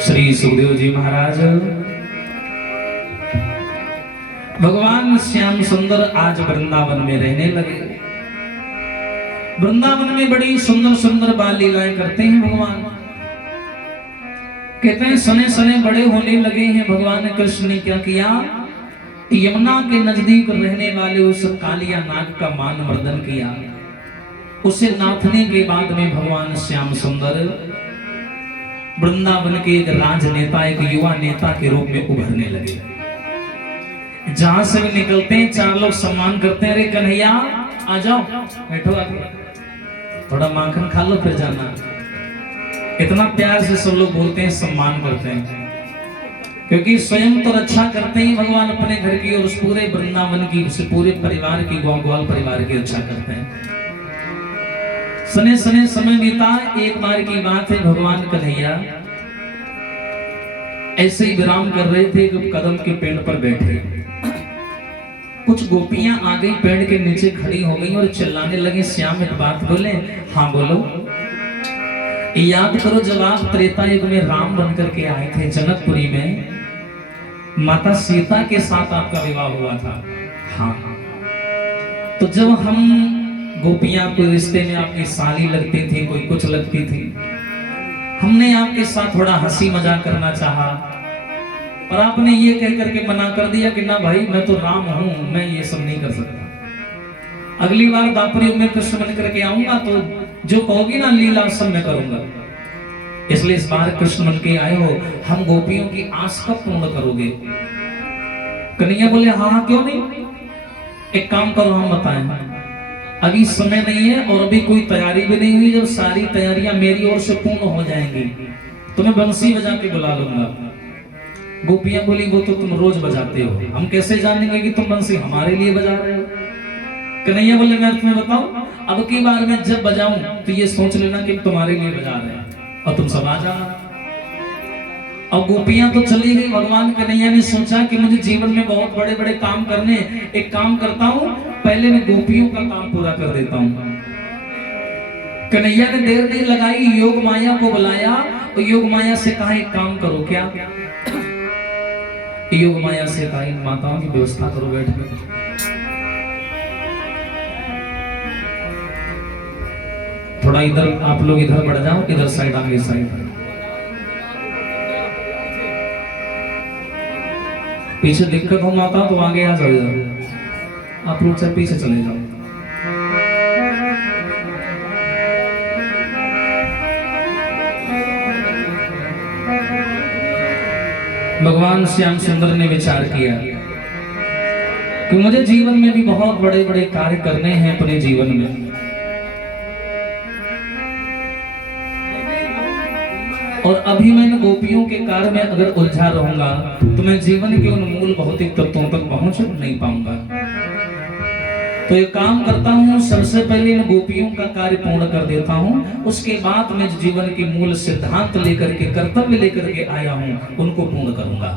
श्री सुखदेव जी महाराज भगवान श्याम सुंदर आज वृंदावन में रहने लगे। वृंदावन में बड़ी सुंदर सुंदर बाल लीलाएं करते हैं भगवान। कहते हैं सने सने बड़े होने लगे हैं। भगवान कृष्ण ने क्या किया, यमुना के नजदीक रहने वाले उस कालिया नाग का मान मर्दन किया। उसे नाथने के बाद में भगवान श्याम सुंदर वृंदावन के एक राजनेता, एक युवा नेता के रूप में उभरने लगे। जहां से भी निकलते हैं चार लोग सम्मान करते हैं, अरे कन्हैया आ जाओ, बैठो आके थोड़ा माखन खा लो फिर जाना। इतना प्यार से सब लोग बोलते हैं, सम्मान करते हैं, क्योंकि स्वयं तो रक्षा करते ही भगवान अपने घर की और उस पूरे वृंदावन की, उस पूरे परिवार की, ग्वाल परिवार की रक्षा करते हैं। सने सने समय बीता। एक बार की बात है, भगवान कन्हैया ऐसे ही विराम कर रहे थे कि कदम के पेड़ पर बैठे। कुछ गोपियां आ गई, पेड़ के नीचे खड़ी हो गई और चिल्लाने लगी, श्याम एक बात बोले। हाँ बोलो। याद करो जब आप त्रेता युग में राम बनकर के आए थे जनकपुरी में, माता सीता के साथ आपका विवाह हुआ था। हाँ, तो जब हम गोपियां कोई रिश्ते में आपकी साली लगती थी, कोई कुछ लगती थी, हमने आपके साथ थोड़ा हंसी मजाक करना चाहा, और आपने ये कह करके मना कर दिया कि ना भाई मैं तो राम हूं, मैं ये सब नहीं कर सकता। अगली बार द्वापर युग में कृष्ण बन करके आऊंगा तो जो कहोगी ना लीला सब मैं करूंगा। इसलिए इस बार कृष्ण बन के आए हो, हम गोपियों की आस कब पूर्ण करोगे? कन्हैया बोले हाँ हाँ क्यों नहीं, एक काम करो हम बताएं। अभी समय नहीं है और अभी कोई तैयारी भी नहीं हुई। जब सारी तैयारियां मेरी ओर से पूर्ण हो जाएंगी तो मैं बंसी बजा के बुला लूंगा। गोपियां बोली वो तो तुम रोज बजाते हो, हम कैसे जानेंगे कि तुम बंसी हमारे लिए बजा रहे हो? कन्हैया बोले मैं तुम्हें बताऊं, अब की बार मैं जब बजाऊं तो ये सोच लेना कि तुम्हारे लिए बजा रहे हैं और तुम सब आ जाना। अब गोपियां तो चली गई। भगवान कन्हैया ने सोचा कि मुझे जीवन में बहुत बड़े बड़े काम करने, एक काम करता हूं, पहले मैं गोपियों का काम पूरा कर देता हूं। कन्हैया ने देर नहीं लगाई, योग माया को बुलाया और योग माया से कहा एक काम करो। क्या? योग माया से कहा इन माताओं की व्यवस्था करो बैठ कर। थोड़ा इधर आप लोग इधर बढ़ जाओ, इधर साइड आगे साइड। पीछे दिक्कत हो माता तो आगे आ जाओ, आप लोग से पीछे चले जाओ। भगवान श्याम सुंदर ने विचार किया कि मुझे जीवन में भी बहुत बड़े बड़े कार्य करने हैं अपने जीवन में, और अभी मैं गोपियों के कार्य में अगर उलझा रहूंगा तो मैं जीवन के उन मूल भौतिक तत्वों तक पहुंच नहीं पाऊंगा। तो ये काम करता हूं, सबसे पहले इन गोपियों का कार्य पूर्ण कर देता हूं, उसके बाद मैं जीवन के मूल सिद्धांत लेकर के, कर्तव्य लेकर के आया हूं, उनको पूर्ण करूंगा।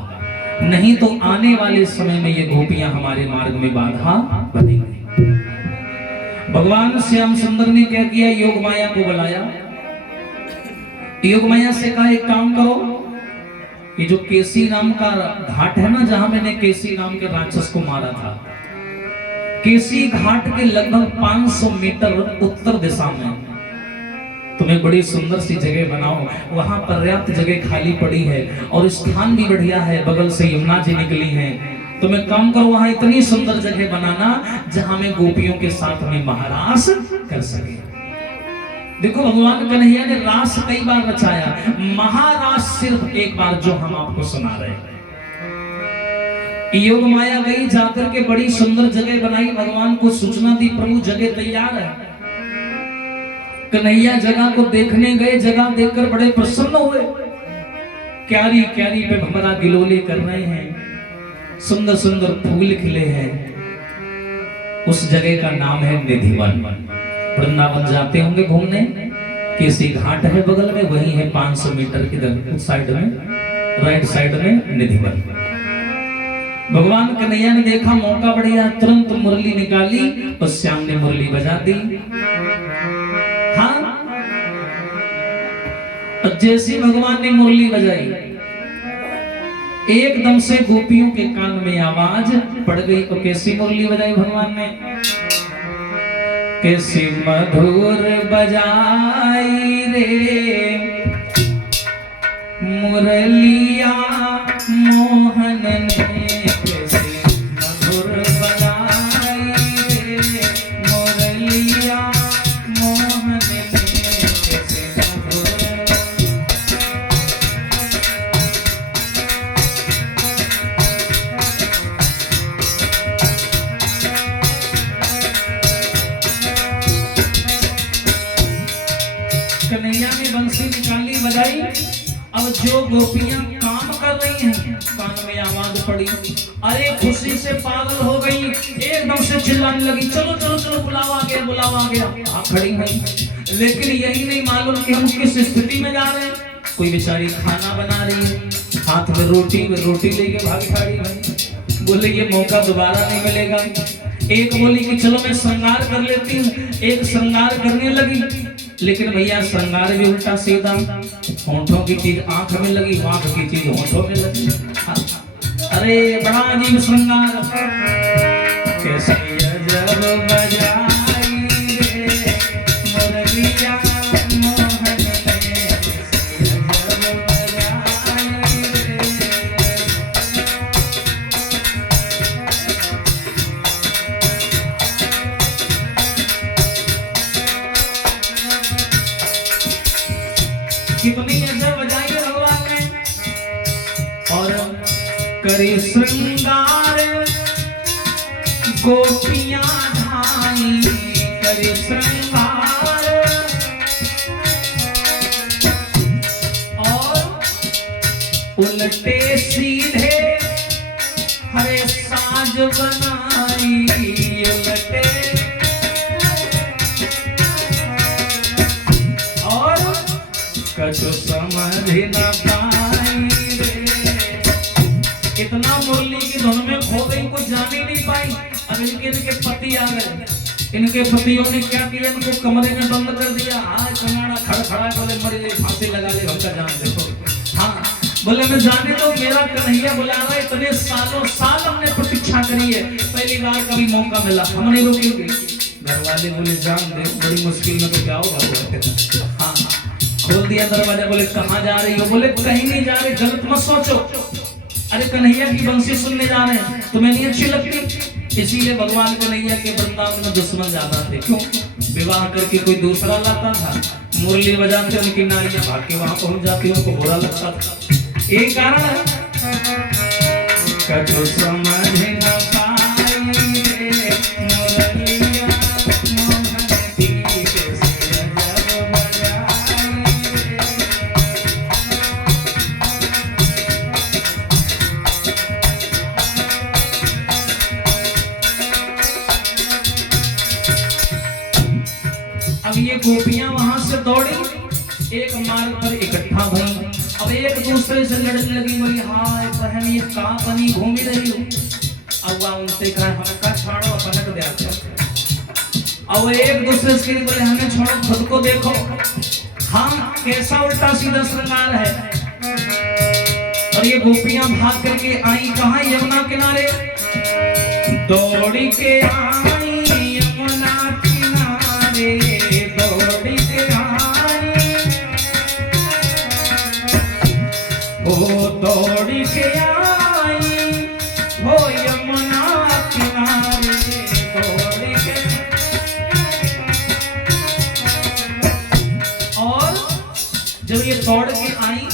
नहीं तो आने वाले समय में ये गोपियां हमारे मार्ग में बाधा बनेंगी। भगवान श्याम सुंदर ने क्या किया, योग माया को बुलाया। योग माया से कहा एक काम करो, ये जो केसी नाम का घाट है ना, जहां मैंने केसी नाम के राक्षस को मारा था, केसी घाट के लगभग 500 मीटर उत्तर दिशा में तुम्हें बड़ी सुंदर सी जगह बनाओ। वहां पर्याप्त जगह खाली पड़ी है और स्थान भी बढ़िया है, बगल से यमुना जी निकली है। तो मैं काम करो, वहां इतनी सुंदर जगह बनाना जहां मैं गोपियों के साथ में महारास कर सके। देखो भगवान कन्हैया ने रास कई बार रचाया, महारास सिर्फ एक बार जो हम आपको सुना रहे हैं। योग माया गई, जाकर के बड़ी सुंदर जगह बनाई, भगवान को सूचना दी प्रभु जगह तैयार है। कन्हैया जगह को देखने गए, जगह देखकर बड़े प्रसन्न हुए। क्यारी क्यारी पे भमरा गिलोले कर रहे हैं, सुंदर सुंदर फूल खिले हैं। उस जगह का नाम है निधिवन। वृंदावन जाते होंगे घूमने, केसी घाट है बगल में, वही है 500 मीटर की साइड में, राइट साइड में निधिवन। भगवान कन्हैया ने देखा मौका बढ़िया, तुरंत मुरली निकाली और श्याम ने मुरली बजा दी। हाँ, और जैसे भगवान ने मुरली बजाई एकदम से गोपियों के कान में आवाज पड़ गई। तो कैसी मुरली बजाई भगवान ने, कैसी मधुर बजाई रे मुरलिया मोहन ने, कैसी मधुर बजाई रे मुरलिया मोहन ने, कैसी मधुर। कन्हैया ने बंसी निकाली बजाई। अब जो गोपियां काम कर रही हैं कान में आवाज पड़ी, अरे खुशी से पागल हो गई, एकदम से चिल्लाने लगी, चलो चलो चलो बुलावा आ गया बुलावा आ गया। आप खड़ी हैं, लेकिन यही नहीं मालूम कि हम किस स्थिति में जा रहे हैं। कोई बेचारी खाना बना रही है, हाथ में रोटी लेके भागी खड़ी है, बोले ये मौका दोबारा नहीं मिलेगा। एक बोली कि चलो मैं श्रृंगार कर लेती हूँ, एक श्रृंगार करने लगी, लेकिन भैया श्रृंगार भी उल्टा सीधा, होंठों की चीज आंख में लगी, आंख की चीज होंठों में लगी। अरे बड़ा अजीब श्रृंगार। कैसे अजब बजाई रे मुरलिया मोहन ने, कैसे अजब बजाई रे। कितनी अजब बजाई है भगवान ने। और करे श्रृंगार गोपियां ढाई, करे श्रृंगार और उल्टे सीधे हरे साज बनाई, उल्टे और कछु समझ न पाई रे। इतना मुरली की धुन में खो गई, कुछ जान ही नहीं पाई। अब इनके पति आ गए, इनके पतियों ने क्या किया, इनको कमरे में बंद कर दिया। आज कनाड़ा खड़ा बोले मर गई, फांसी लगा ले, हमका जान देखो। हाँ बोले मैं जाने दो, मेरा कन्हैया बुला रहा है, इतने सालों साल हमने प्रतीक्षा करी है, पहली बार कभी मौका मिला, हम नहीं रुकेंगे। घर वाले बोले जान दे, बड़ी मुश्किल में तो क्या होगा। हाँ खोल दिया दरवाजा, बोले कहाँ जा रही हो, बोले कहीं नहीं जा रहे, गलत मत सोचो, अरे कन्हैया की बंसी सुनने जा रहे हैं, तुम्हें नहीं अच्छी लगती। इसीलिए भगवान कन्हैया के वृंदावन में दुश्मन ज्यादा थे। क्यों? विवाह करके कोई दूसरा लाता था, मुरली बजाते उनकी नारियां भाग के वहां पहुंच जाती, उनको बुरा लगता था। एक कारण है कछु समझ न पाई रे मुरलिया मोहन की, कैसे अजब बजाई रे। अब ये गोपियां वहां से दौड़ी, एक मार्ग पर इकट्ठा भई। अब एक दूसरे से लड़ने लगी, बोली हाय बहन ये कहाँ बनी घूमी रही हो। अब वह उनसे कहा हमका छोड़ो, अपनक दे। अब एक दूसरे से बोले हमें छोड़ो, खुद को देखो। हाँ कैसा उल्टा सीधा श्रृंगार है। और ये गोपियां भाग करके आई कहाँ, यमुना किनारे दौड़ी के आई, यमुना किनारे दौड़ी के आई, ओ दौड़ी के आई, हो यमुना किनारे दौड़ी के। और जब ये दौड़ के आई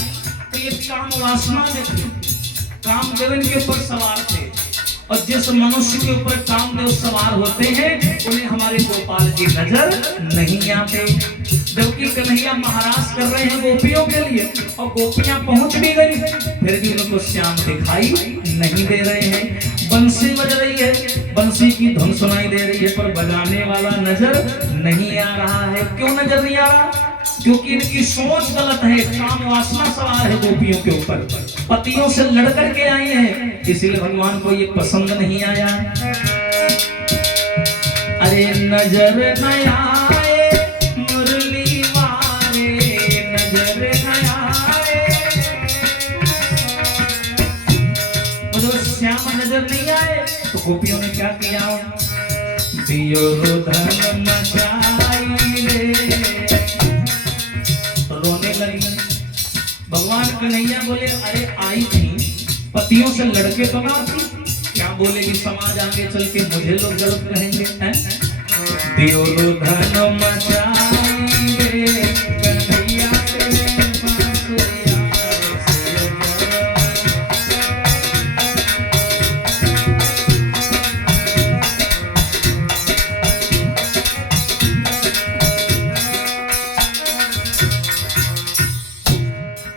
तो ये काम वासना में थे, कामदेव इनके ऊपर सवार थे। और जिस मनुष्य के ऊपर कामदेव सवार होते हैं उन्हें हमारे गोपाल जी नजर नहीं आते। जबकि कन्हैया महाराज कर रहे हैं गोपियों के लिए, और गोपियां पहुंच भी गई, फिर भी उनको श्याम दिखाई नहीं दे रहे हैं। बंसी बज रही है, बंसी की धुन सुनाई दे रही है, पर बजाने वाला नजर नहीं आ रहा है। क्यों नजर नहीं आ रहा? क्योंकि इनकी सोच गलत है, काम वासना सवार है गोपियों के ऊपर, पतियों से लड़ करके आई है, इसलिए भगवान को ये पसंद नहीं आया। अरे नजर न आए मुरली वाले, नजर न आए, गोपियों ने क्या किया, दियो धन मचाई रे, रोने लगी। भगवान कन्हैया बोले अरे आई थी, पतियों से लड़के तो ना थी, क्या बोलेगी समाज आगे चल के, मुझे लोग गलत कहेंगे। दियो धन मचाई रे, कन्हैया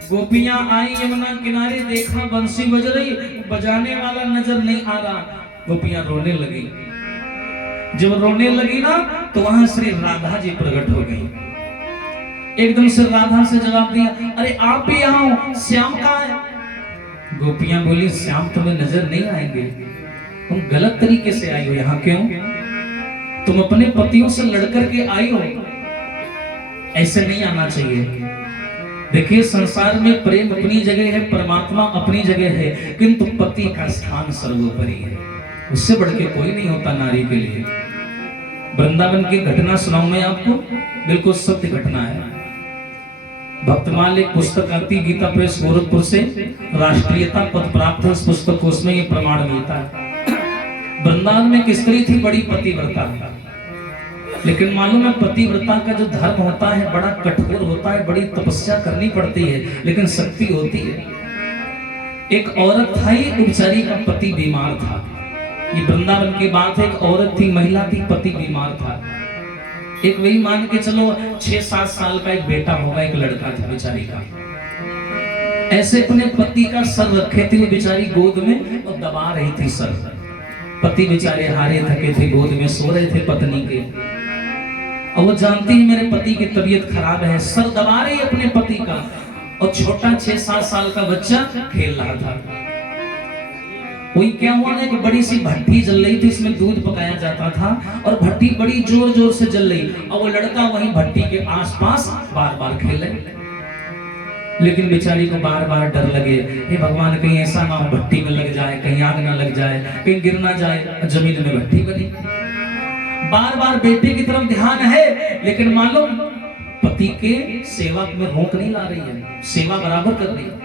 गोपियां आई यमुना किनारे, देखा बंसी बज रही, बजाने वाला नजर नहीं आ रहा, गोपियां रोने लगी। जब रोने लगी ना तो वहां श्री राधा जी प्रकट हो गई। एकदम से राधा से जवाब दिया, अरे आप भी आओ, श्याम कहाँ है? गोपियां बोली श्याम तुम्हें नजर नहीं आएंगे, तुम गलत तरीके से आई हो यहाँ। क्यों? तुम अपने पतियों से लड़कर के आई हो, ऐसे नहीं आना चाहिए। देखिए संसार में प्रेम अपनी जगह है, परमात्मा अपनी जगह है, किंतु पति का स्थान सर्वोपरि है, उससे बढ़ के कोई नहीं होता नारी के लिए। वृंदावन की घटना सुनाऊं मैं आपको, बिल्कुल सत्य घटना है। भक्तमाल एक पुस्तक आती, गीता प्रेस गोरखपुर से, राष्ट्रीयता पद प्राप्त है उस पुस्तक को, उसमें ये प्रमाण मिलता है। वृंदावन में एक स्त्री थी, बड़ी पतिव्रता, लेकिन मालूम है पतिव्रता का जो धर्म होता है बड़ा कठोर होता है, बड़ी तपस्या करनी पड़ती है, लेकिन शक्ति होती है। एक औरत थी, बेचारी का पति बीमार था। ये वृंदावन की बात है, एक औरत थी, महिला थी, पति बीमार था। एक वही मान के चलो 6-7 साल का एक बेटा होगा, एक लड़का था बेचारी का। ऐसे अपने पति का सर रखे थे वो बेचारी गोद में और दबा रही थी सर। पति बेचारे हारे थके थे, गोद में सो रहे थे पत्नी के, और वो जानती है मेरे पति की तबीयत खराब है, सर दबा रही अपने पति का, और छोटा 6-7 साल का बच्चा खेल रहा था। वही क्या हुआ ना कि बड़ी सी भट्टी जल रही थी, इसमें दूध पकाया जाता था, और भट्टी बड़ी जोर जोर से जल रही, और वो लड़का वही भट्टी के आसपास बार बार खेले। लेकिन बेचारी को बार बार डर लगे, हे भगवान कहीं ऐसा ना हो भट्टी में लग जाए, कहीं आग ना लग जाए, कहीं गिर ना जाए, जमीन में भट्टी बनी। बार बार बेटे की तरफ ध्यान है, लेकिन मालूम पति के सेवा में रोक नहीं ला रही है, सेवा बराबर कर रही है,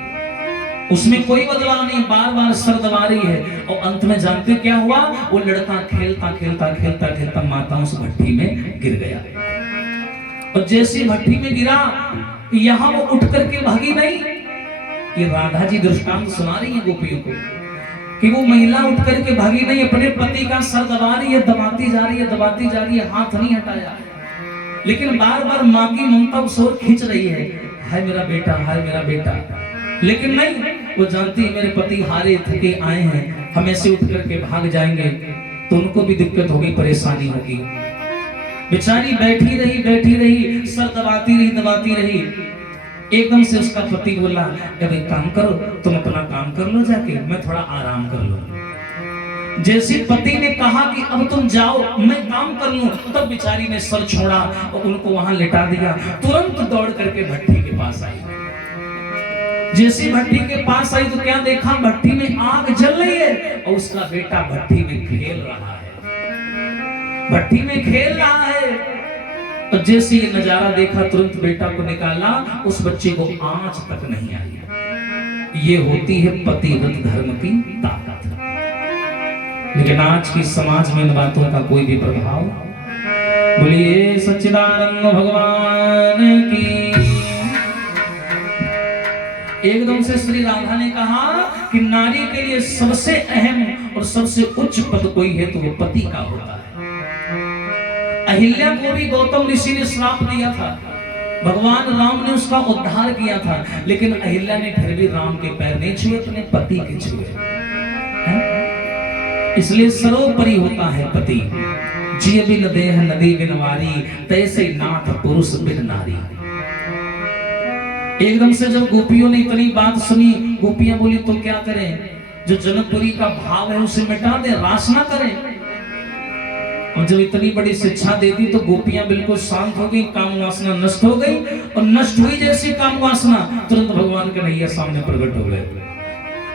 उसमें कोई बदलाव नहीं, बार बार सर दबा रही है। और अंत में जानते क्या हुआ, वो लड़का खेलता खेलता खेलता खेलता माता उस भट्टी में गिर गया। और जैसे भट्टी में गिरा, यहाँ वो उठ करके भागी नहीं। ये राधा जी दृष्टांत सुना रही है गोपियों को कि वो महिला उठ करके भागी नहीं, अपने पति का सर दबा रही है, दबाती जा रही है, दबाती जा रही है, हाथ नहीं हटाया, लेकिन बार बार माँ की ममता उस ओर खींच रही है, हाय मेरा बेटा, हाय मेरा बेटा। लेकिन नहीं, वो जानती है मेरे पति हारे थके आए हैं, हम ऐसे उठ करके भाग जाएंगे तो उनको भी दिक्कत होगी, परेशानी होगी। बेचारी बैठी रही, सर दबाती रही। एकदम से उसका पति बोला, अब एक काम करो, तुम अपना काम कर लो जाके, मैं थोड़ा आराम कर लूं। जैसे पति ने कहा कि अब तुम जाओ मैं काम कर लूं, तब बेचारी ने सर छोड़ा और उनको वहां लेटा दिया। तुरंत दौड़ करके भट्टी के पास आई। जैसे भट्टी के पास आई तो क्या देखा, भट्टी में आग जल रही है और उसका बेटा भट्टी में खेल रहा है, भट्टी में खेल रहा है। और जैसे ये नजारा देखा, तुरंत बेटा को निकाला, उस बच्चे को आंच तक नहीं आई। ये होती है पतिव्रत धर्म की ताकत। लेकिन आज की समाज में इन बातों का कोई भी प्रभाव। बोलिए सच्चिदानंद भगवान की। एकदम से श्री राधा ने कहा कि नारी के लिए सबसे अहम और सबसे उच्च पद कोई है तो वो पति का होता है। अहिल्या को भी गौतम ऋषि ने श्राप दिया था, भगवान राम ने उसका उद्धार किया था, लेकिन अहिल्या ने फिर भी राम के पैर नहीं छुए, अपने पति के छुए। इसलिए सर्वोपरि होता है पति। जिय बिन देह नदी बिन वारी, तैसे नाथ पुरुष बिन नारी। एकदम से जब गोपियों ने इतनी बात सुनी, गोपियां बोली तो क्या करें, जो जनकपुरी का भाव है उसे मिटा दे, रास ना करें। और जब इतनी बड़ी शिक्षा दे दी तो गोपियां बिल्कुल शांत हो गई, काम वासना नष्ट हो गई। और नष्ट हुई जैसी काम वासना, तुरंत भगवान कन्हैया सामने प्रकट हो गए।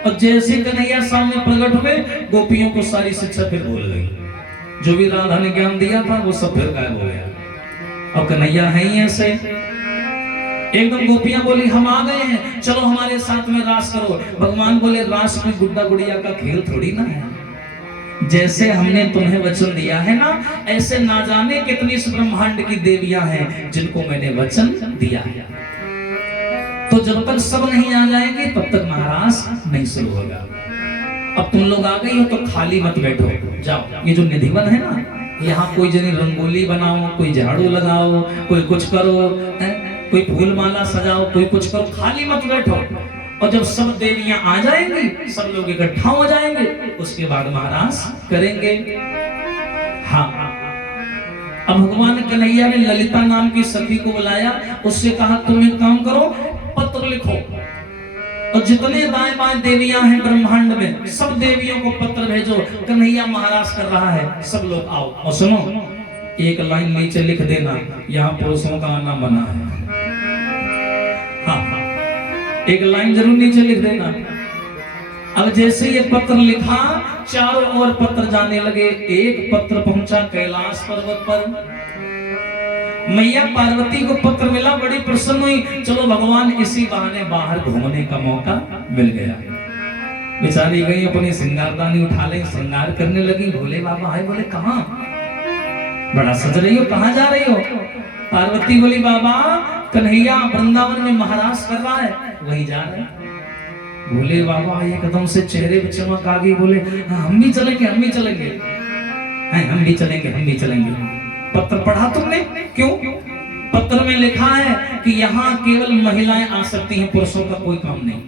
और जैसे कन्हैया सामने प्रकट हुए, गोपियों को सारी शिक्षा फिर भूल गई। जो भी राधा ने ज्ञान दिया था वो सब फिर गायब हो गया। और कन्हैया है ही ऐसे। एकदम गोपियां बोली हम आ गए हैं, चलो हमारे साथ में रास करो। भगवान बोले रास में गुड्डा गुड़िया का खेल थोड़ी ना है। जैसे हमने तुम्हें वचन दिया है ना, ऐसे ना जाने कितनी इस ब्रह्मांड की देवियां हैं जिनको मैंने वचन दिया है। तो जब तक सब नहीं आ जाएंगे तब तक महाराज नहीं शुरू होगा। अब तुम लोग आ गई हो तो खाली मत बैठो, जाओ। ये जो निधिवन है ना, यहाँ कोई जनी रंगोली बनाओ, कोई झाड़ू लगाओ, कोई कुछ करो, कोई फूल माला सजाओ, कोई कुछ करो, खाली मत बैठो। और जब सब देवियां आ जाएंगी, सब लोग इकट्ठा हो जाएंगे, उसके बाद महाराज करेंगे। हाँ, अब भगवान कन्हैया ने ललिता नाम की सखी को बुलाया, उससे कहा तुम एक काम करो, पत्र लिखो और जितने दाएं बाएं देवियां हैं ब्रह्मांड में, सब देवियों को पत्र भेजो, कन्हैया महाराज कर रहा है, सब लोग आओ। और सुनो, एक लाइन नीचे लिख देना, यहाँ पुरुषों का आना मना है। हाँ, एक लाइन जरूर नीचे लिख देना। अब जैसे ये पत्र लिखा, चारों ओर पत्र जाने लगे। एक पत्र पहुंचा कैलाश पर्वत पर। मैया पार्वती को पत्र मिला, बड़ी प्रसन्न हुई, चलो भगवान इसी बहाने बाहर घूमने का मौका मिल गया। बेचारी गई अपनी श्रृंगारदानी उठा ले, श्रृंगार करने लगी। भोले बाबा आए, बोले कहाँ? बड़ा सज रही हो, कहाँ जा रही हो? पार्वती बोली बाबा कन्हैया वृंदावन में महाराज कर रहा है, वही जा रहे हैं। भोले बाबा एकदम से चेहरे पे चमक आ गई, बोले हम भी चलेंगे, हम भी चलेंगे, हम भी चलेंगे, हम भी चलेंगे। पत्र पढ़ा तुमने? क्यों? पत्र में लिखा है कि यहाँ केवल महिलाएं आ सकती हैं, पुरुषों का कोई काम नहीं।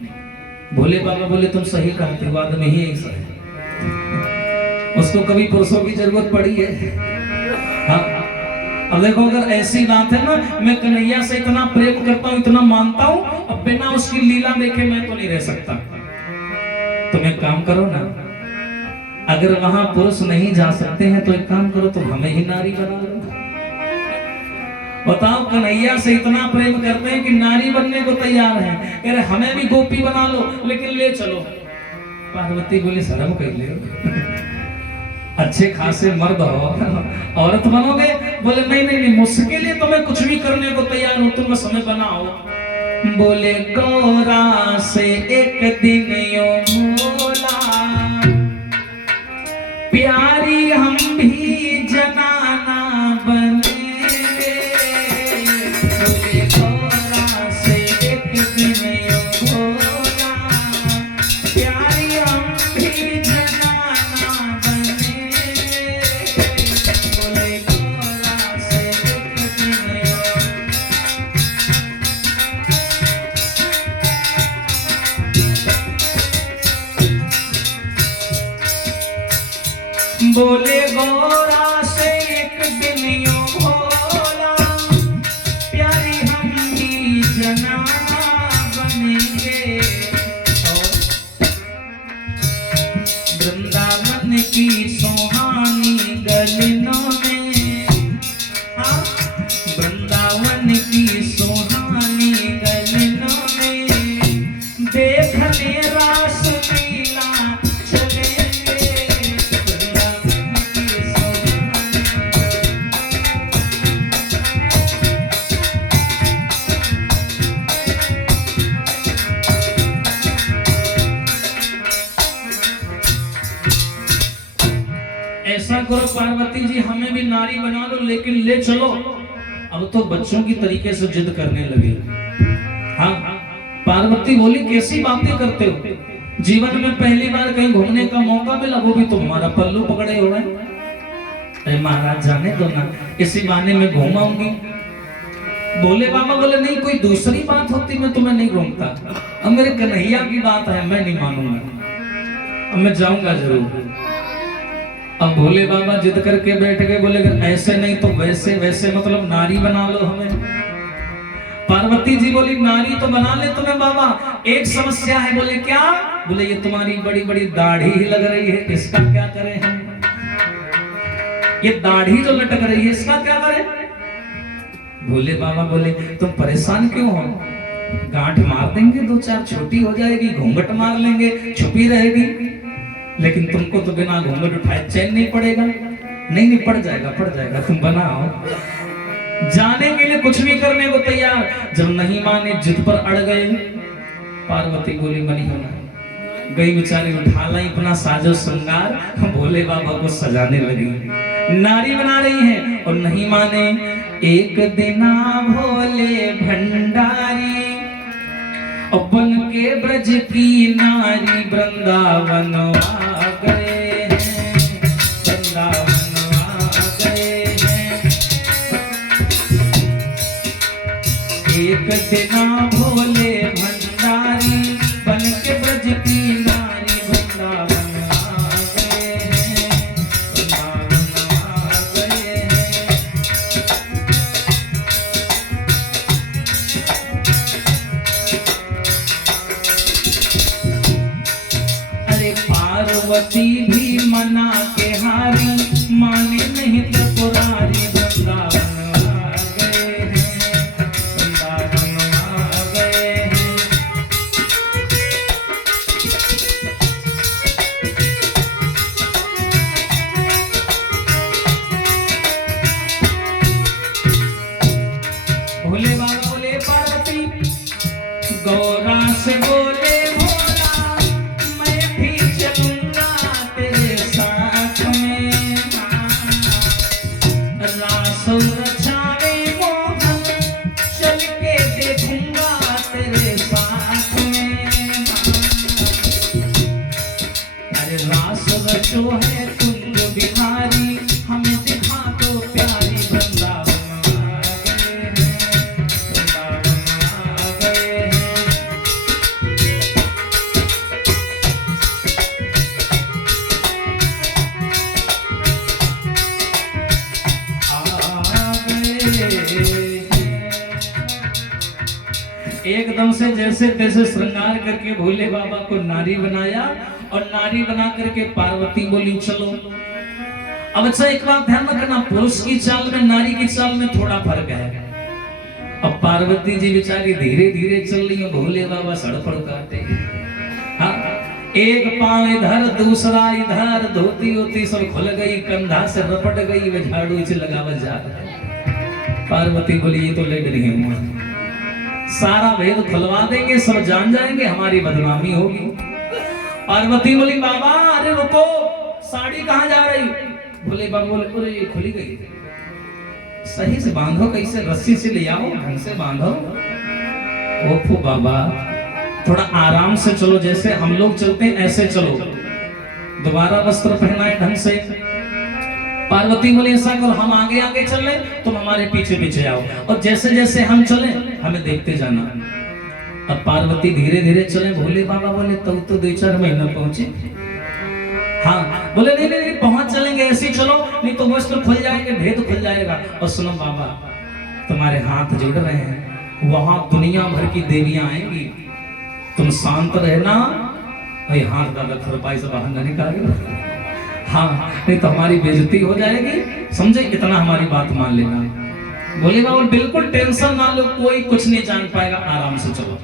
भोले बाबा बोले तुम सही कहते हो, आदमी ही ऐसा है, उसको कभी पुरुषों की जरूरत पड़ी है? हाँ, अब देखो अगर ऐसी बात है ना, मैं कन्हैया से इतना प्रेम करता हूँ, इतना मानता हूँ, अब बिना उसकी लीला देखे मैं तो नहीं रह सकता। तुम एक काम करो ना, अगर वहां पुरुष नहीं जा सकते हैं तो एक काम करो, तुम हमें ही नारी बना लो। बताओ, कन्हैया से इतना प्रेम करते हैं कि नारी बनने को तैयार हैं, कह रहे हमें भी गोपी बना लो, लेकिन ले चलो। पार्वती बोली शर्म कर ले, अच्छे खासे मर्द हो, औरत बनोगे? बोले नहीं नहीं नहीं, मुझके लिए तो मैं कुछ भी करने को तैयार हूं, तुम बस हमें बनाओ। बोले गौरा से एक दिन यो मोला, प्यारी हम भी जनाना बनेंगे। बोले गौरा से एक दिन यो मोला, प्यारी हम भी जनाना बनेंगे। बोले गौरा से एक दिन यो, बोले गौरा से एक दिन यूं बोला, प्यारी हम भी जनाना बनेंगे। वृंदावन की सुहानी गलियों में, हाँ, वृंदावन की सुहानी गलियों में, देखने रास लीला ऐसा करो पार्वती जी, हमें भी नारी बना लो, लेकिन ले चलो। अब तो बच्चों की तरीके से जिद करने लगे। हाँ, पार्वती बोली कैसी बातें करते हो, जीवन में पहली बार कहीं घूमने का मौका मिला, वो भी तुम्हारा पल्लू पकड़े हुए। अरे महाराज जाने दो ना, इसी बहाने में घूमाऊंगी। बोले बाबा बोले नहीं, कोई दूसरी बात होती मैं तुम्हें नहीं घूमता, अब मेरे कन्हैया की बात है, मैं नहीं मानूंगा, अब मैं जाऊंगा जरूर। अब भोले बाबा जिद करके बैठ गए, बोले अगर ऐसे नहीं तो वैसे, वैसे मतलब नारी बना लो हमें। पार्वती जी बोली नारी तो बना ले तुम्हें बाबा, एक समस्या है। बोले क्या? बोले ये तुम्हारी बड़ी बड़ी दाढ़ी ही लग रही है, इसका क्या करें हम? ये दाढ़ी जो लटक रही है इसका क्या करें? भोले बाबा बोले तुम परेशान क्यों हो, गांठ मार देंगे, दो चार छोटी हो जाएगी, घूंघट मार लेंगे, छुपी रहेगी। लेकिन तुमको तो बिना घूंघट उठाए चैन नहीं पड़ेगा। नहीं नहीं, पड़ जाएगा पड़ जाएगा, तुम बनाओ। जाने के लिए कुछ भी करने को तैयार। जब नहीं माने, जिद पर अड़ गए, पार्वती बोली मनी होना गई बेचारी, उठा लाई अपना साजो श्रृंगार, भोले बाबा को सजाने लगी, नारी बना रही है। और नहीं माने, एक दिना भोले भंडारी और बन के ब्रज की नारी वृंदावन आ गए हैं, वृंदावन आ गए हैं। एक दिना भोले भंडारी बन के ब्रज की नारी वृंदावन आ गए हैं, वृंदावन आ गए हैं। अरे पार्वती भी मना के हारी, माने नहीं त्रिपुरारी, वृंदावन आ गए हैं, वृंदावन आ गए हैं। भोले बाबा बोले पार्वती, गौरा से बोले भोला, मैं भी चलूंगा तेरे साथ में, रासो रचावे मोहन, चल के देखूंगा तेरे साथ में। अरे रास रचो है कुंज बिहारी, हमें दिखा दो प्यारी, वृंदावन आ गए हैं, वृंदावन आ गए हैं। एकदम से जैसे तैसे श्रृंगार करके भोले बाबा को नारी बनाया, और नारी बना करके पार्वती बोली चलो। अब अच्छा एक बात ध्यान रखना, पुरुष की चाल में नारी की चाल में थोड़ा फर्क है। अब पार्वती जी बेचारी धीरे धीरे चल रही है, भोले बाबा सड़फड़ काटे। हाँ, एक पांव इधर दूसरा इधर, धोती होती सब खुल गई, कंधा से रपट गई, वे झाड़ू से लगावत जा रहा है। पार्वती बोली ये तो लेट रही हूँ, सारा भेद खुलवा देंगे, सब जान जाएंगे, हमारी बदनामी होगी। पार्वती बोली बाबा अरे रुको, साड़ी कहाँ जा रही? भोले बाबा बोले अरे ये खुली गई, सही से बांधो, कैसे रस्सी से ले आओ, ढंग से बांधो। ओफो बाबा, थोड़ा आराम से चलो, जैसे हम लोग चलते हैं ऐसे चलो, दोबारा वस्त्र पहनाए ढंग से। पार्वती बोले ऐसा करो, हम आगे आगे चल रहे, तुम हमारे पीछे पीछे आओ, और जैसे जैसे हम चले हमें देखते जाना। अब पार्वती धीरे धीरे चले, भोले बाबा बोले तब तो 2-4 महीना पहुंचे। हाँ बोले नहीं नहीं, नहीं पहुंच चलेंगे, ऐसे चलो, नहीं तो वस्त्र खुल जाएंगे, भेद खुल जाएगा। और सुनो बाबा, तुम्हारे हाथ जुड़ रहे हैं, वहां दुनिया भर की देवियां आएंगी, तुम शांत रहना। भाई हाथ दादा खुरपाई से बाहर न निकाले, हाँ नहीं तो हमारी बेइज्जती हो जाएगी, समझे, इतना हमारी बात मान लेना। बोले बाबा बिल्कुल टेंशन ना लो, कोई कुछ नहीं जान पाएगा, आराम से चलो।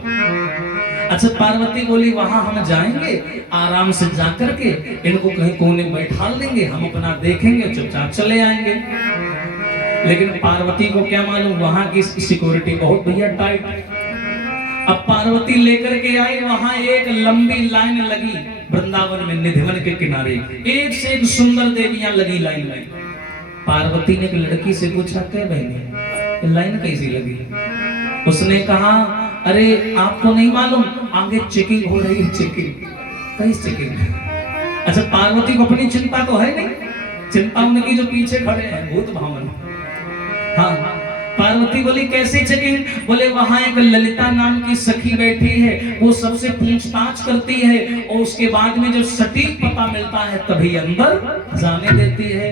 अच्छा पार्वती बोली वहां हम जाएंगे, आराम से जाकर के इनको कहीं कोने में बैठा देंगे, हम अपना देखेंगे, चुपचाप चले आएंगे। लेकिन पार्वती को क्या मालूम, वहां की सिक्योरिटी बहुत भैया टाइट। अब पार्वती लेकर के आई, वहां एक लंबी लाइन लगी वृंदावन में, निधिवन के किनारे, एक से एक सुंदर देवियां लगी लाइन में। पार्वती ने एक लड़की से पूछा क्या बहनी लाइन कैसी लगी? उसने कहा अरे आपको नहीं मालूम, आगे चेकिंग हो रही है, चेकिंग। कैसी चेकिंग? अच्छा पार्वती को अपनी चिंता तो है नहीं, चिंता उनकी जो पीछे खड़े हैं भूत भावन। हाँ पार्वती बोली कैसी चेकिंग? बोले वहां एक ललिता नाम की सखी बैठी है, वो सबसे पूछताछ करती है, और उसके बाद में जो सटीक पता मिलता है तभी अंदर जाने देती है।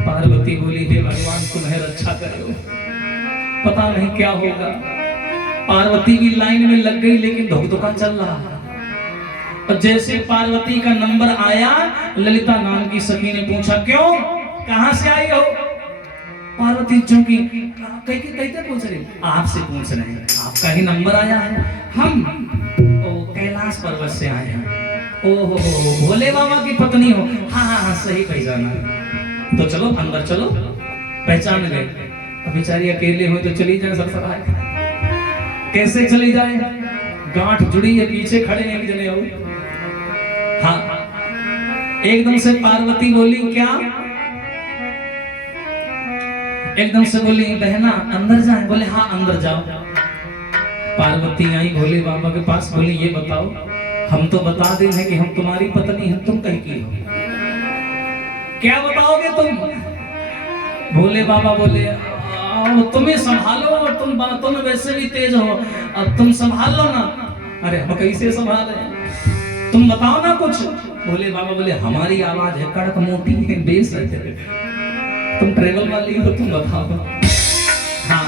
पार्वती बोली हे भगवान तुम्हें रक्षा करो, पता नहीं क्या होगा। पार्वती की लाइन में लग गई, लेकिन धुकधुका चल रहा है। और जैसे पार्वती का नंबर आया, ललिता नाम की सखी ने पूछा क्यों, कहां से आई हो? पार्वती चौंकी, कैसे पूछ रही? आपसे पूछ रहे हैं, आपका ही नंबर आया है। हम कैलाश पर्वत से आए हैं। ओहो, भोले बाबा की पत्नी हो? हाँ हाँ हाँ, सही पहचाना। तो चलो अंदर चलो, पहचान गए। बेचारी अकेले हुए तो चली जाए सरसराए। कैसे चली जाए? गांठ जुड़ी है, पीछे खड़े हैं एक जने और। हाँ, एकदम से पार्वती बोली, क्या? एकदम से बोली, बहना अंदर जाए? बोले हाँ अंदर जाओ। पार्वती आई भोले बाबा के पास, बोली ये बताओ, हम तो बता दे हैं कि हम तुम्हारी पत्नी हैं, तुम कहीं की हो, क्या बताओगे तुम? भोले बाबा बोले, तुम्हें संभालो, तुम वैसे भी तेज हो, अब तुम संभाल लो ना। अरे हम कैसे संभाले, तुम बताओ ना कुछ। भोले बाबा बोले, हमारी आवाज है कड़क मोटी है, बेस है, तुम ट्रेवल वाली हो, तुम बताओ। हाँ,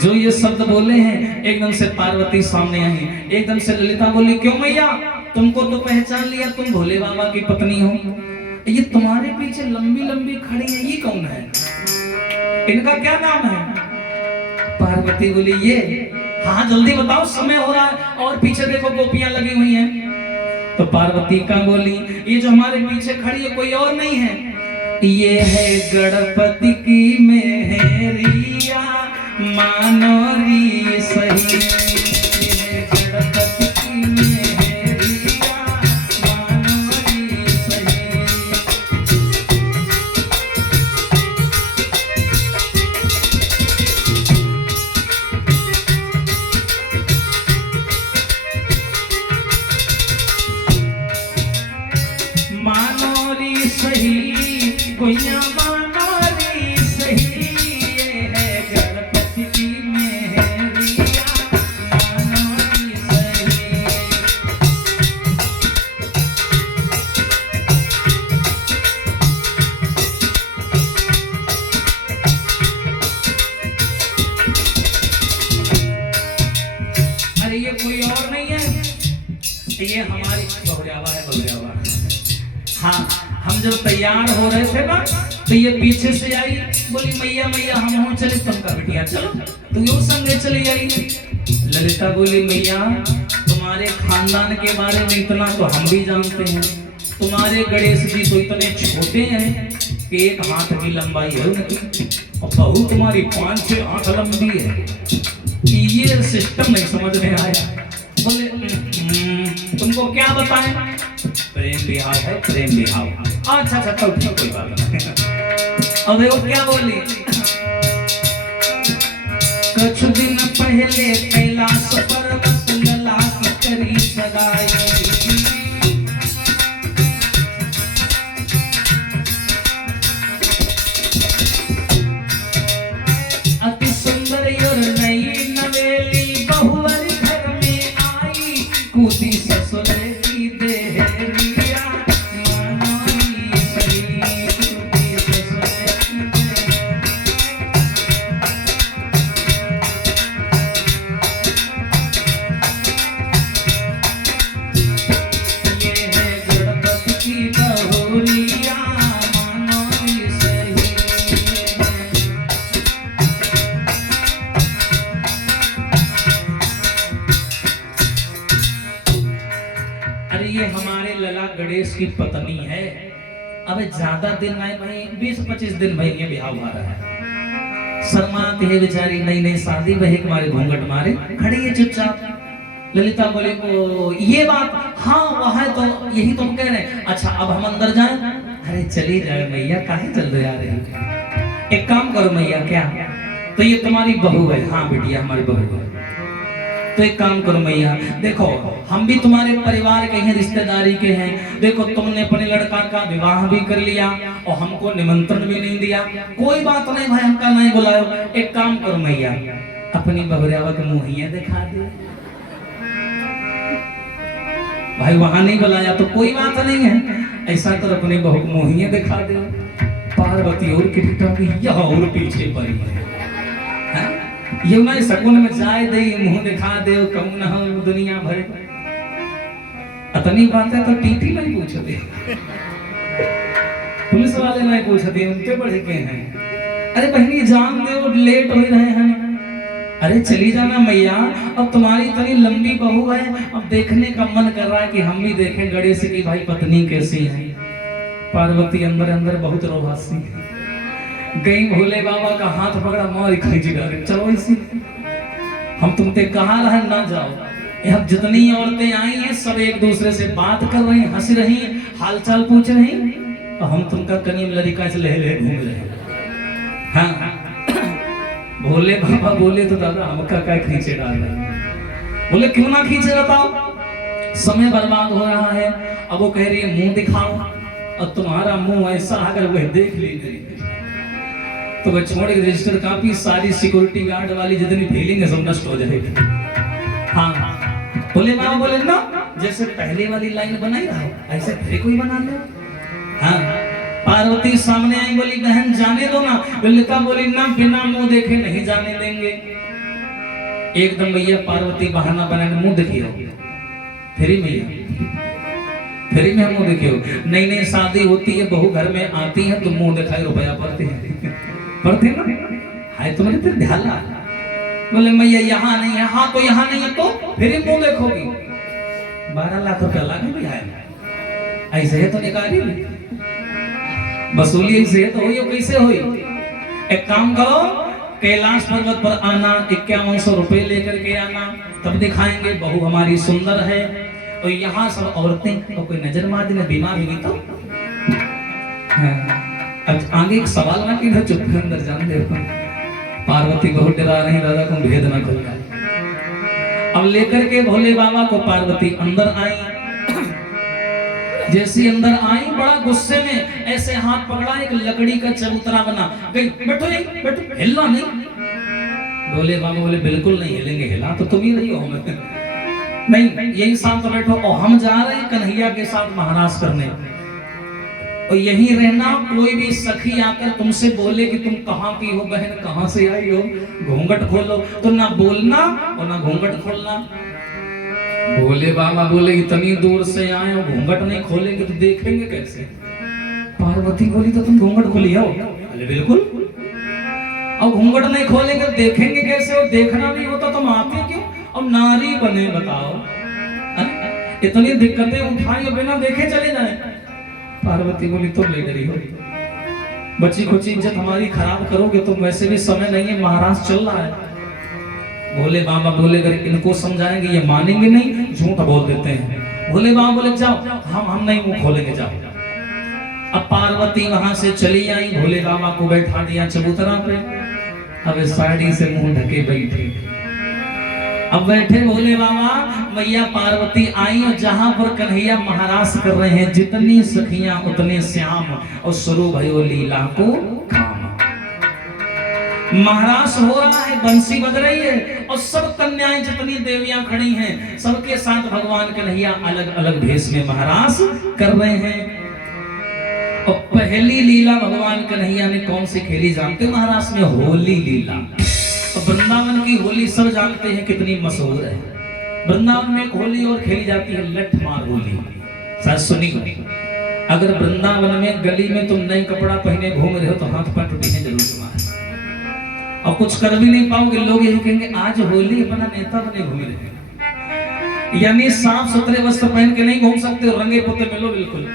जो ये शब्द बोले हैं एकदम से पार्वती सामने आई। एकदम से ललिता बोली, क्यों मैया, तुमको तो पहचान लिया, तुम भोले बाबा की पत्नी हो। ये तुम्हारे पीछे लंबी लंबी खड़ी है, ये कौन है? इनका क्या नाम है? पार्वती बोली, ये? हाँ जल्दी बताओ, समय हो रहा है, और पीछे देखो गोपियां लगी हुई हैं। तो पार्वती का बोली, ये जो हमारे पीछे खड़ी है कोई और नहीं है, ये है गणपति की मेहरिया, मानो री सही। गणपति की मेहरिया, मानो री सही। मानो री सही, कोइया मानो री सही, ये है गणपति की मेहरिया, मानो री सही। अरे ये कोई और नहीं है, ये हमारी बहुरावा है, बहुरावा। हाँ, हम जब तैयार हो रहे थे ना, तो ये पीछे से आई, बोली मैया मैया हम हो चले, तुमका बिटिया चलो, तू यूं संगे चली आई। ललिता बोली, मैया तुम्हारे खानदान के बारे में इतना तो हम भी जानते हैं, तुम्हारे गणेश जी तो इतने छोटे हैं कि 1 हाथ की लंबाई है उनकी, और बहू तुम्हारी 5-6 हाथ लंबी है। ये सिस्टम नहीं समझ में आया। बोले तुमको क्या बताएं? प्रेम विवाह है, प्रेम विवाह। अच्छा अच्छा, तो ठीक, कोई बात नहीं। और देखो क्या बोली, कुछ दिन पहले कैलाश पर्वत लला करी सगाई, अति सुंदर और नई नवेली बहुवर घर में आई, कूदी ससुरे की देहरिया, मानो री सही, कूदी ससुरे की देहरिया। ये है गणपति की बहुरिया, मानो री सही। अरे ये हमारे लला गणेश की पत्नी है। अब ज्यादा दिन नहीं भाई, 20-25 दिन भाई ये ब्याह हुआ रहा है। शर्माती है बेचारी, नई नई शादी वही, हमारे घूंघट मारे खड़ी है चुपचाप। ललिता बोले, को ये बात? हाँ वह है, तो यही तुम कह रहे हैं। अच्छा अब हम अंदर जाएं? अरे चली जाए मैया, काहे चल रहे आ रहे? एक काम करो मैया, क्या? तो ये तुम्हारी बहू है? हाँ बिटिया हमारी बहू है। तो एक काम करो मैया, देखो हम भी तुम्हारे परिवार के हैं, रिश्तेदारी के हैं, देखो तुमने अपने लड़का का विवाह भी कर लिया और हमको निमंत्रण भी नहीं दिया, कोई बात नहीं भाई, हमका नहीं बुलायो। एक काम करो मैया, अपनी बहुरावा के मुंहिया दिखा दे भाई, वहां नहीं बुलाया तो कोई बात नहीं है, ऐसा कर अपने बहू को मुंहिया दिखा दे। पार्वती और किटा की यह और पीछे पड़ी है, ये मैं सकुन में जाए दे, मुंह दिखा दे, कहूं ना हो दुनिया भर। अतनी बात है तो टीटी नहीं पूछ दे, तुम पुलिस वाले नहीं पूछती उनके बड़े के हैं। अरे बहनी जान दो लेट हो रहे हैं। अरे चली जाना मैया, अब तुम्हारी इतनी लंबी बहू है, अब देखने का मन कर रहा है कि हम भी देखें गणेश की भाई पत्नी कैसी है। पार्वती अंदर अंदर बहुत रोहासी गई, भोले बाबा का हाथ पकड़ा, मारी खींच डाले, चलो इसी हम तुमसे कहा रहे ना जाओ। यहाँ जितनी औरतें आई हैं सब एक दूसरे से बात कर रही, हंस रही, हालचाल पूछ रही, और हम तुमका कनीम लड़का से ले घूम रहे हैं। हाँ भोले बाबा बोले तो दादा हमका क्या खींचे डाल रहे। बोले क्यों ना खींचे, बताओ, समय बर्बाद हो रहा है। अब वो कह रही है मुंह दिखाओ, और तुम्हारा मुंह ऐसा अगर वह देख ली तो वह छोड़ के रजिस्टर काफी सारी सिक्योरिटी गार्ड वाली जितनी फीलिंग है सब नष्ट हो जाएगी। हाँ बोले बाबा बोले ना, जैसे पहले वाली लाइन बनाई रहा ऐसे फिर कोई बना ले। हाँ पार्वती सामने आई, बोली बहन जाने दो ना। ललिता बोली ना, बिना मुंह देखे नहीं जाने देंगे। एकदम भैया पार्वती बहाना बनाने, मुंह देखियो फिर में मुंह देखियो। नई नई शादी होती है, बहू घर में आती है तो मुंह दिखाई रुपया पड़ते ना है, तुम्हारे फिर ध्यान ला। बोले मैया यहाँ नहीं है, हाँ तो यहाँ नहीं है तो फिर मुंह देखोगी। 12 लाख रुपया लागे भी है, ऐसे है तो निकाली वसूली ऐसे है तो हुई, कैसे हुई। एक काम करो, कैलाश पर्वत पर आना, 5100 रुपए लेकर के आना, तब दिखाएंगे बहू हमारी सुंदर है। और यहाँ सब औरतें, तो कोई नजर मार देना बीमार होगी तो। अब आगे एक सवाल ना कि इधर चुप के अंदर जान दे। पार्वती बहुत डरा रही, दादा को भेद ना खुल जाए। अब लेकर के भोले बाबा को पार्वती अंदर आई। जैसे अंदर आई बड़ा गुस्से में ऐसे हाथ पकड़ा, एक लकड़ी का चबूतरा बना, गई बैठो यहीं बैठो, हिलना नहीं। भोले बाबा बोले बिल्कुल नहीं हिलेंगे, हिला तो तुम ही रही हो, नहीं यही साथ बैठो। और हम जा रहे हैं कन्हैया के साथ महाराज करने, और यहीं रहना। कोई भी सखी आकर तुमसे बोले कि तुम कहाँ की हो बहन, कहाँ से आई हो, घूंघट खोलो, तो ना बोलना और ना घूंघट खोलना। भोले बाबा बोले इतनी दूर से आए हो, घूंघट नहीं खोलेंगे तो देखेंगे कैसे। पार्वती बोली तो तुम घूंघट खोली हो। अरे बिल्कुल, और घूंघट नहीं खोलेंगे तो देखेंगे कैसे, और देखना नहीं होता तुम आते क्यों। अब नारी बने बताओ, इतनी दिक्कतें उठाई और बिना देखे चले जाए। पार्वती बोली तुम ले डरी हो, बच्ची खुची इज्जत हमारी खराब करोगे तुम, वैसे भी समय नहीं है, महाराज चल रहा है। भोले बाबा बोले अगर इनको समझाएंगे ये मानेंगे नहीं, झूठ बोल देते हैं। भोले बाबा बोले जाओ, हम नहीं मुंह खोलेंगे, जाओ। अब पार्वती वहां से चली आई, भोले बाबा को बैठा दिया चबूतरा पे। अब साड़ी से मुंह ढके बैठे। अब बैठे भोले बाबा, मैया पार्वती आई, और जहां पर कन्हैया महाराज कर रहे हैं, जितनी सखियां उतने श्याम, और शुरू भयो लीला को काम। महाराज हो रहा है, बंसी बज रही है, और सब कन्याएं जितनी देवियां खड़ी हैं सबके साथ भगवान कन्हैया अलग अलग भेष में महाराज कर रहे हैं। और पहली लीला भगवान कन्हैया ने कौन सी खेली जानते हो महाराज में? होली लीला। और वृंदावन की होली सब जानते हैं कितनी मशहूर है। वृंदावन में एक होली और खेली जाती है, लठ मार होली। शायद सुनी होगी। अगर वृंदावन में गली में तुम नई कपड़ा पहने घूम रहे हो तो हाथ पैर टूटे जरूर तुम्हारे, और कुछ कर भी नहीं पाओगे। लोग यही कहेंगे आज होली अपना नेता बने घूम रहे हैं, यानी साफ सुथरे वस्त्र पहन के नहीं घूम सकते, रंगे पुते मिलो बिल्कुल।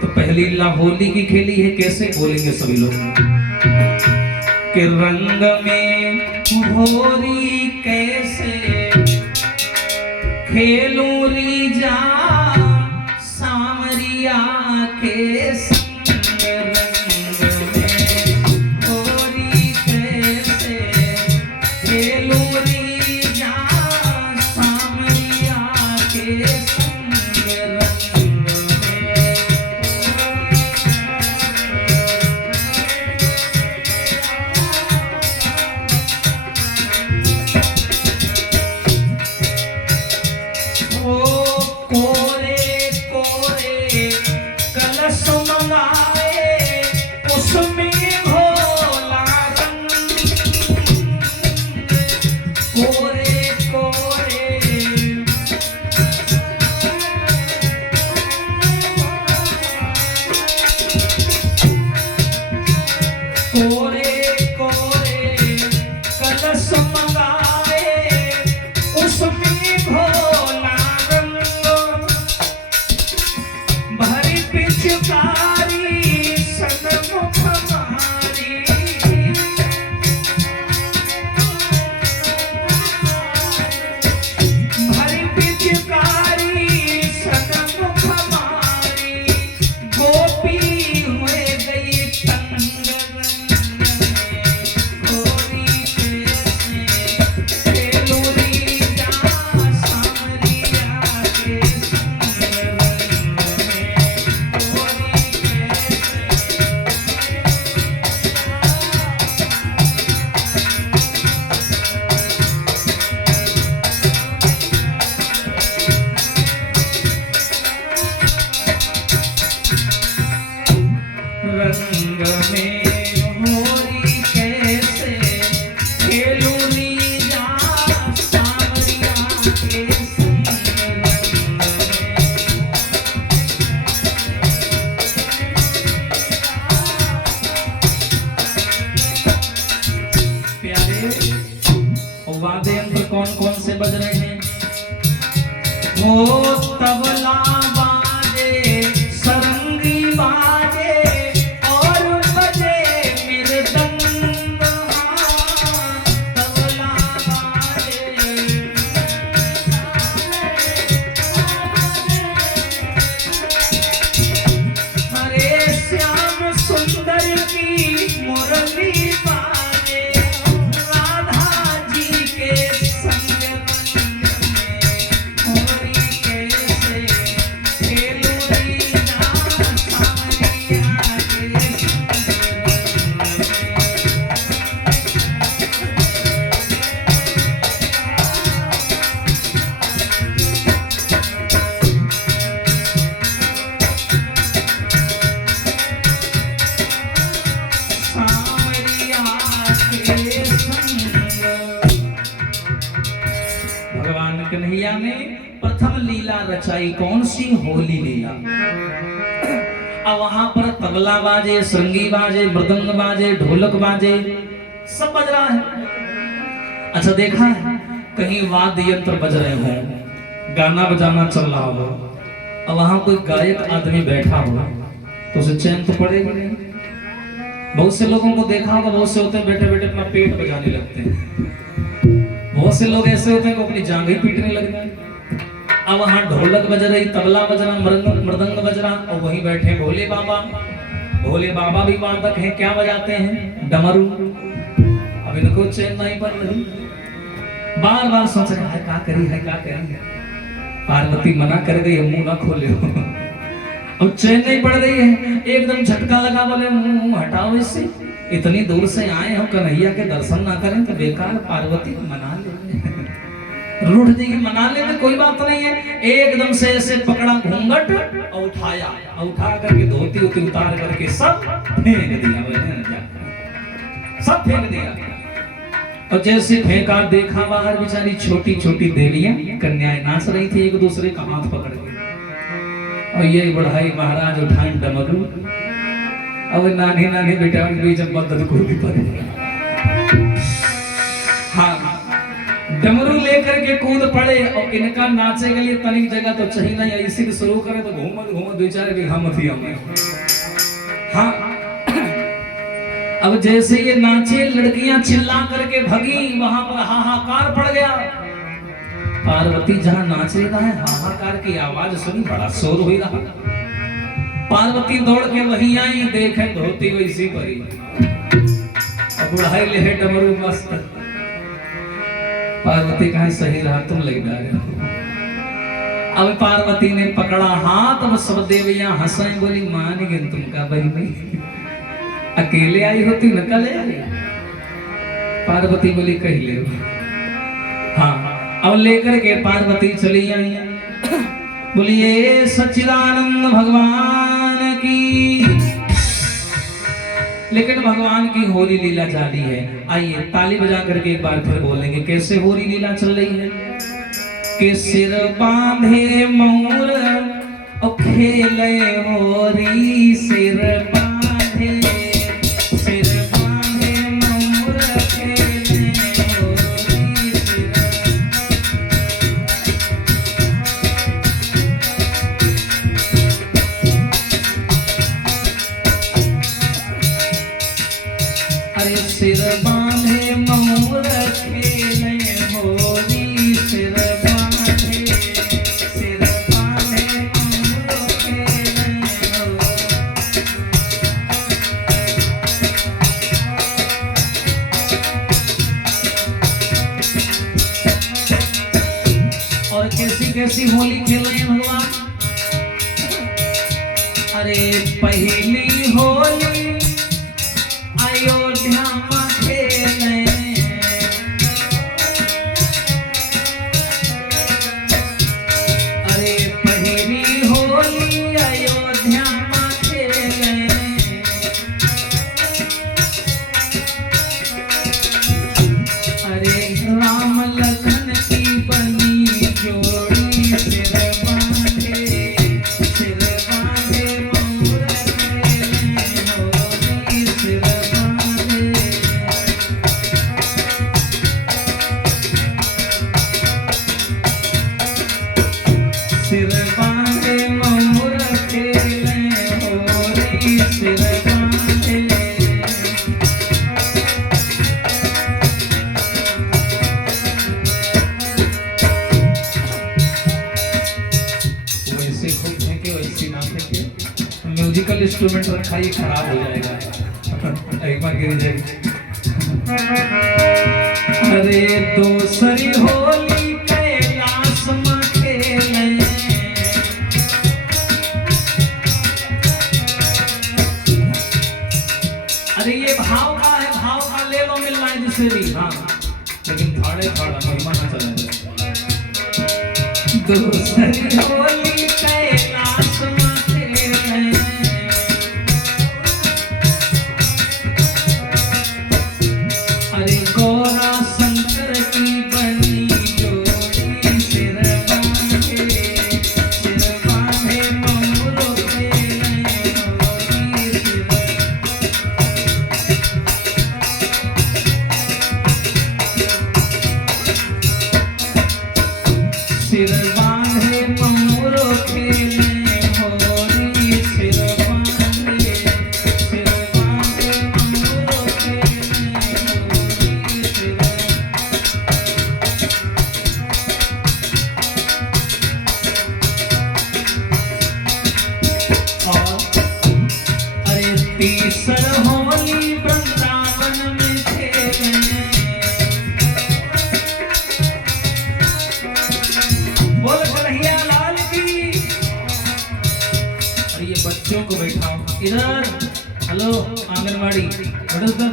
तो पहली लीला होली की खेली है, कैसे बोलेंगे सभी लोग कि रंग में होरी कैसे खेलूं री जा सामरिया के संग। रंग में होरी कैसे खेलूं री जा सामरिया के संग। कोरे कोरे कलश मंगा हो तबला बाजे सरंगी बाजे और बजे मृदंग तबला बाजे हरे श्याम सुंदर की मुरली बाजे राधा जी के संग होरी कैसे खेलूरी ना सावरिया के सावरिया के संग। भगवान कन्हैया ने प्रथम लीला रचाई कौन सी? होली लीला। अब वहां पर तबला बाजे श्रृंगी बाजे मृदंग बाजे ढोलक बाजे सब बज रहा है। अच्छा देखा है कहीं वाद्य यंत्र बज रहे हों गाना बजाना चल रहा हो और वहां कोई गायक आदमी बैठा हो तो उसे चैन तो पड़ेगा नहीं। बहुत से लोगों को देखा होगा बहुत से होते हैं बैठे बैठे अपना पेट बजाने लगते हैं। बहुत से लोग ऐसे होते हैं कि अपनी जांघें पीटने लग जाए। अब वहां ढोलक बज रही तबला बज रहा मृदंग बज रहा और वहीं बैठे भोले बाबा। भोले बाबा भी वादक हैं, क्या बजाते हैं? डमरू। अब इनको चैन नहीं पड़ रही, बार बार सोच रहे है क्या करी है क्या करी। पार्वती मना कर गई मुंह ना खोले और चैन नहीं पड़ रही है। एकदम झटका लगा बोले मुंह हटाओ इससे, इतनी दूर से आए हो कन्हैया के दर्शन ना करें तो बेकार। पार्वती को मना ले रूठ देगी, मना ले में कोई बात नहीं है। एकदम से ऐसे पकड़ा घूंघट और उठाया और उठा करके धोती उती उतार करके सब फेंक दिया। सब फेंक दिया और जैसे फेंका देखा बाहर बेचारी छोटी छोटी देवियां कन्याएं नाच रही थी एक दूसरे का हाथ पकड़ के। और ये बढ़ाई महाराज उठाए डमरू। अब नानी नानी बेटा जब मदद को भी पड़े। हाँ डमरू लेकर के कूद पड़े और इनका नाचे के लिए तनिक जगह तो चाहिए नहीं। इसी को शुरू करे तो घूमत घूमत बेचारे भी हम थी हमें। हाँ अब जैसे ये नाचे लड़कियां चिल्ला करके भगी वहां पर हाहाकार पड़ गया। पार्वती जहां नाच रहा है हाहाकार की आवाज सुनी बड़ा शोर हो रहा। पार्वती दौड़ के वहीं आई देखे धोती वैसी परी और बुढ़ाई ले डमरू मस्त। पार्वती कहा सही रहा तुम लग जा रहे हो। अब पार्वती ने पकड़ा हाथ और सब देवियां हंसे बोली मान गए तुमका भाई अकेले आई होती न कल आई। पार्वती बोली कह ले। हाँ अब लेकर के पार्वती चली आई। बोलिए सच्चिदानंद भगवान की। लेकिन भगवान की होली लीला जारी है। आइए ताली बजा करके एक बार फिर बोलेंगे कैसे होली लीला चल रही है। के सिर बांधे मोर और खेले होरी सिर बांधे मोर खेले होरी सिर। अरे सिर बांधे मोर खेले होरी सिर बांधे मोर खेले होरी। और कैसी कैसी होली खेल रहे हैं भगवान। अरे पहली होली अयोध्या में खेले। अरे पहली होली अयोध्या में खेले। अरे राम लखन की बनी जोड़ी सिर बांधे मोर खेले हो। म्यूजिकल इंस्ट्रूमेंट रखा, ये खराब हो जाएगा। एक बार गिर जाएगी। अरे दूसरी होली कैलाश में खेले, अरे ये भाव का है, भाव का ले लो, मिल रहा है जिसे भी, हाँ, लेकिन थाड़े थाड़ा महिमा ना चला जाए। दूसरी होली कैलाश में खेले, अरे गौरा शंकर की बनी जोड़ी, सिर बांधे ममरो खेले होली, सिर बांधे ममरो खेले होली, सिर बांधे ममरो खेले होली, और अरे तीसर होली वृंदावन में खेले, बोल कन्हैया लाल की। अरे ये बच्चों को बैठाओ इधर, हेलो आंगनवाड़ी बैठो सर।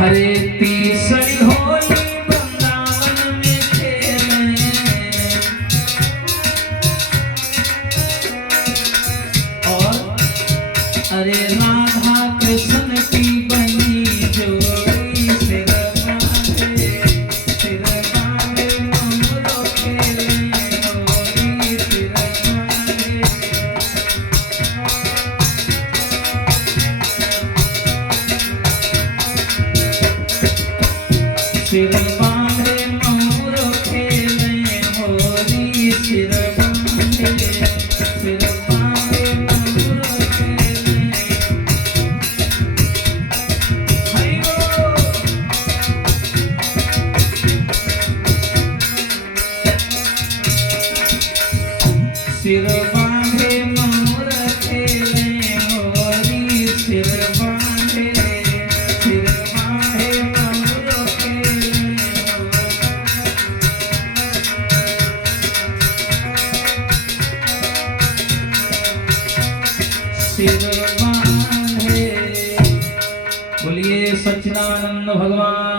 हरे तीसरी होली वृंदावन में खेले, और अरे राधा कृष्ण की बनी जोड़ी, सिर बांधे ममरो खेले होली, सिर बांधे ममरो खेले होली, सिर बांधे ममरो खेले, हरि बोल। सिर बांधे ममरो खेले होली, सिर बांधे ममरो खेले होली, सिर बांधे। बोलिए सच्चिदानंद भगवान